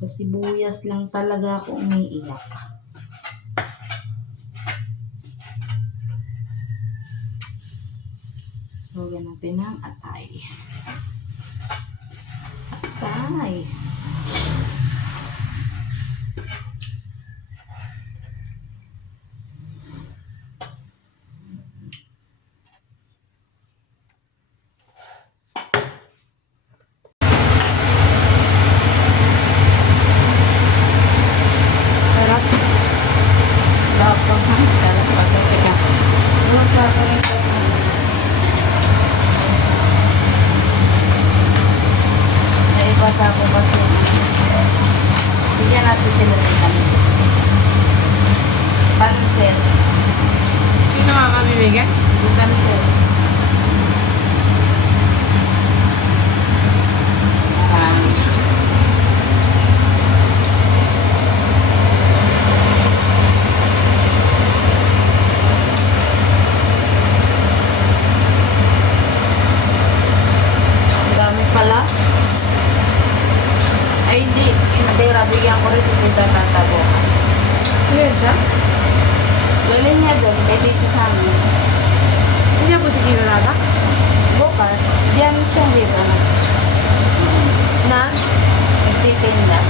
Sa sibuyas lang talaga ako umiiyak. So, yan natin ang atay. Atay. Sarap. Sarap po. Sarap po. Teka. Naibasa ko kasi. Bigyan natin sila ng kami. Pansel. Sino ang mabibigyan? Bukan sel. Ang dami pala. Ay, hindi. Bigyan ko rin si Tita Tatabo. Yan siya? Galing niya doon, kaya dito sa amin. Hindi po si Kino Rata? Bukas, diyan siya dito. Na? Nagtitinda.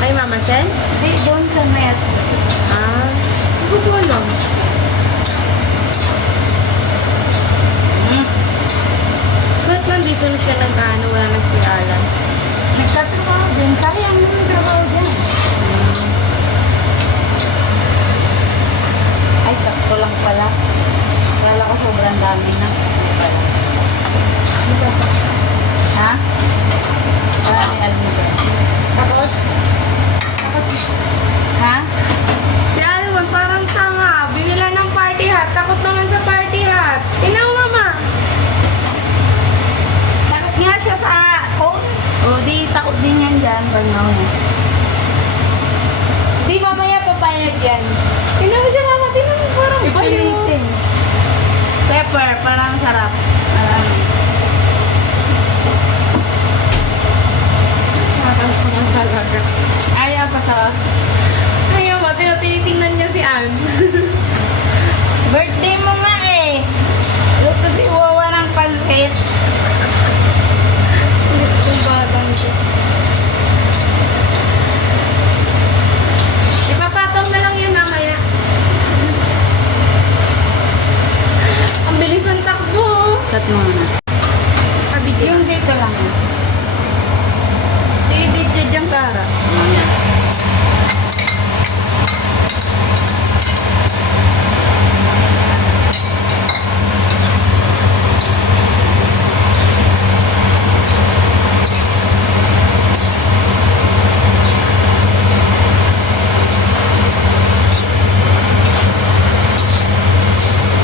Kay Mama Sen? Di, doon sa may hospital. Ah, hindi ko alam. Ba't nandito na siya nag-ano, wala na si Alan? Nagtatrabaho din. Sayang yung trabaho dyan. Ay, sakto lang pala. Kala ko sobrang dami na. Ha? Para may almusal. Tapos? Ha? Si Alan, parang tanga. Binila ng party hat. Takot naman sa party hat. Tingnan mo, Mama. Takot nga siya sa coat. O, di takot din yan dyan. Banaw na. Di, mamaya papayag yan. Tingnan mo siya, Mama. Tingnan mo, parang baliw. Pipilitin. Pepper, parang sarap. Marami. Nakakasang talaga. Ayaw pa sa Ayaw mo, tinitingnan niya si Ann. birthday mo nga eh. Luto si Wawa ng pansit. Kung batang siya. Ipapataw na lang yun mamaya. Ang bilis ng takbo. Cut mo na. Kabigyan. Yung dito lang. Dito dyan, Kara. Mamaya.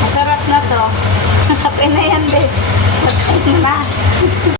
Masarap na to. Masarap na yan, babe. Magkain na.